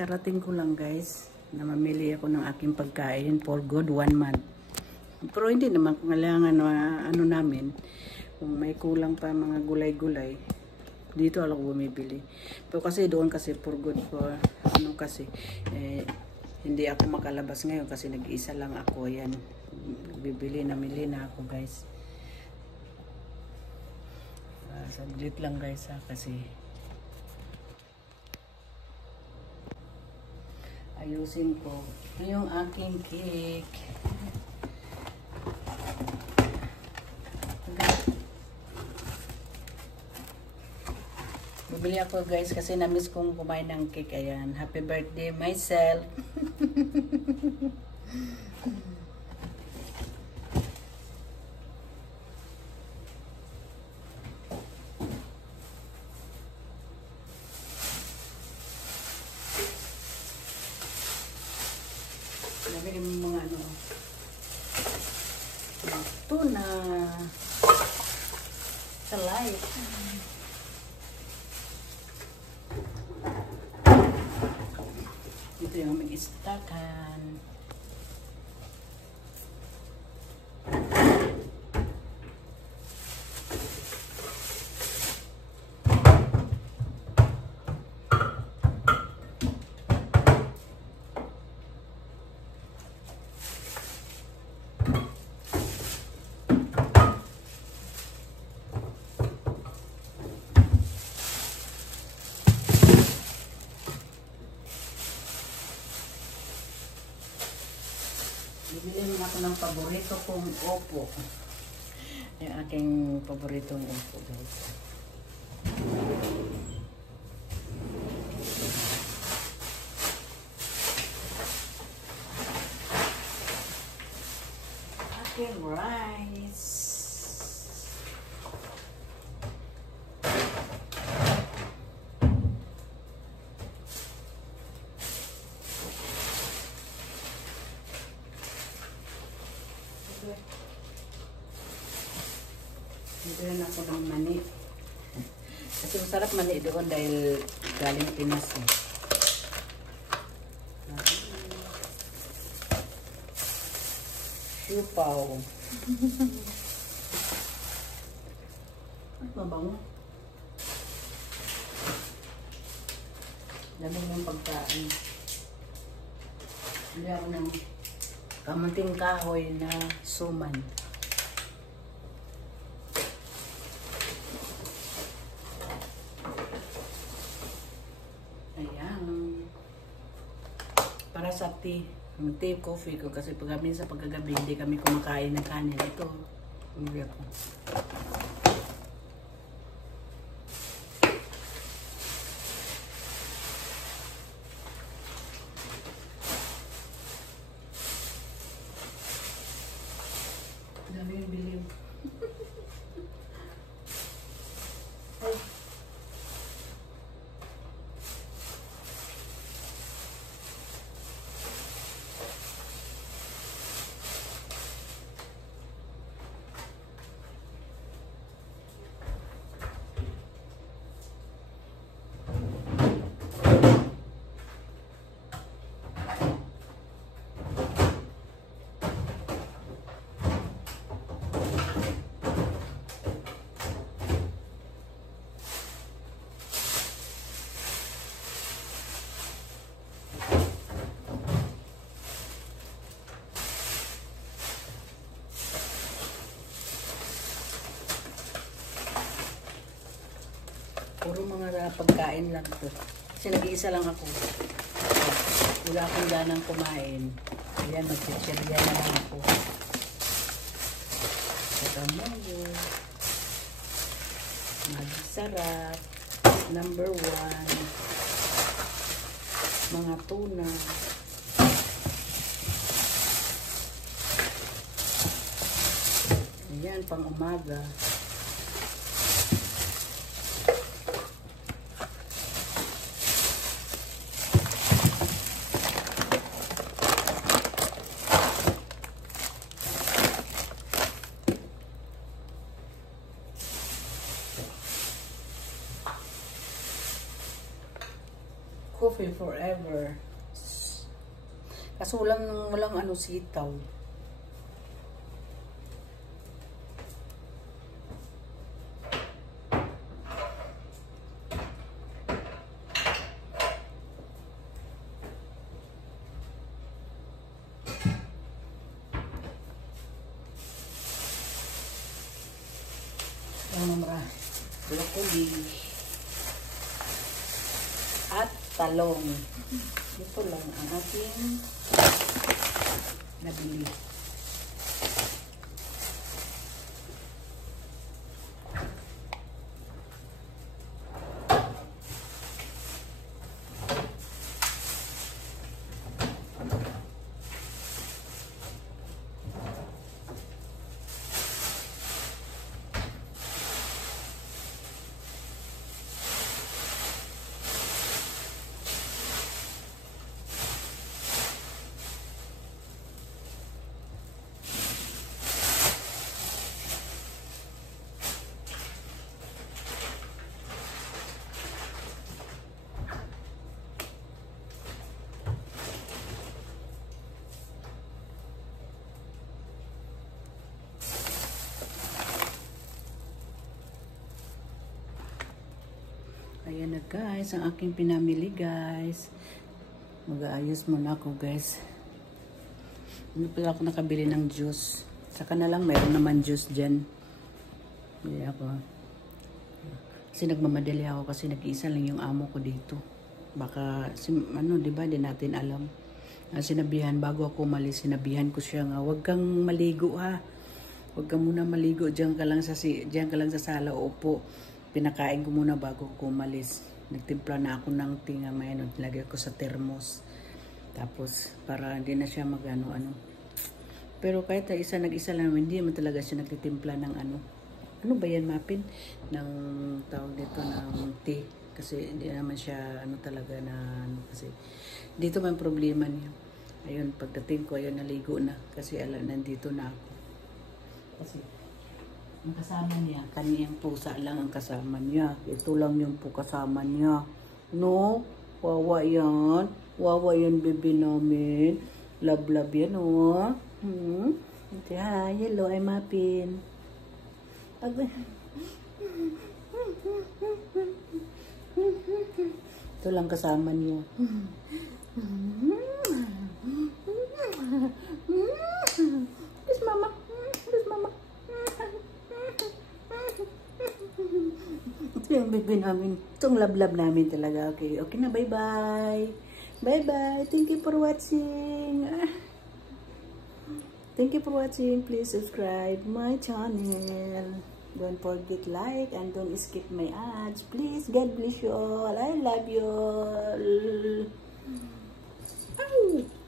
Kakarating ko lang guys na mamili ako ng aking pagkain for good 1 month. Pero hindi naman kailangan na ano namin. Kung may kulang pa mga gulay-gulay, dito ako bumibili. Pero kasi doon kasi for good for ano kasi hindi ako makalabas ngayon kasi nag-iisa lang ako. Yan, namili na ako guys. Saglit lang guys kasi ayusin ko yung aking cake. Bibili ako guys kasi na-miss kong kumain ng cake. Ayan, happy birthday myself. Nabili mo mga ano, tuna, salay. Ito yung mag-istakan. Bibili naman ako ng paborito kong opo. Yung aking paboritong opo guys. Aking rice. Bibili ako ng mani. Kasi masarap mani doon dahil galing Pinas eh. Siupaw. Ano mabango? Dami ng pagkain. Hindi ako ng kamunting kahoy na suman. Para sa tea, coffee ko kasi pag sa pagkagabi hindi kami kumakain ng kanin. Ito, hindi ako. Dami yung bilim. Puro mga pagkain lang to. Kasi nag-iisa lang ako. Wala akong ganang kumain. Ayan, mag-chichirya na lang ako. Katamoyo. Magsarap. Number 1. Mga tuna. Ayan, pang umaga. coffee forever. Kaso walang ano sitaw. Broccoli at talong. Ito lang ang ating nabili. Ayan na guys, ang aking pinamili guys. Mag-aayos muna ako guys. Hindi pala ako nakabili ng juice. Saka na lang, mayroon naman juice dyan. Hindi ako. Kasi nagmamadali ako kasi nag-iisa lang yung amo ko dito. Baka, ano, diba, di natin alam. Sinabihan, bago ako umalis, sinabihan ko siya nga, huwag kang maligo ha. Huwag kang muna maligo, diyan ka lang sa sala, upo. Pinakain ko muna bago ko umalis. Nagtimpla na ako ng tinga, may ano, nilagay ko sa thermos. Tapos, para hindi na siya mag-ano-ano. Pero kahit nag-isa lang, hindi naman talaga siya nagtitimpla ng ano. Ano ba yan, Mapin? Ng tawag dito ng tea. Kasi hindi naman siya, ano talaga na, ano, kasi dito may problema niya. Ayun, pagdating ko, ayun, naligo na. Kasi alam, nandito na ako. Kasi, ang kasama niya, kaniyang pusa lang ang kasama niya. Ito lang yung po kasama niya. No? Wawa yan. Wawa yan, baby namin. Love yan, oh. Hi, hello, I'm Mapin. Ito lang kasama niya. Kiss mama. Kiss mama. Ito yung baby namin. Itong love namin talaga. Okay, okay na. Bye-bye. Bye-bye. Thank you for watching. Thank you for watching. Please subscribe my channel. Don't forget like and don't skip my ads. Please, God bless you all. I love you all. Ay!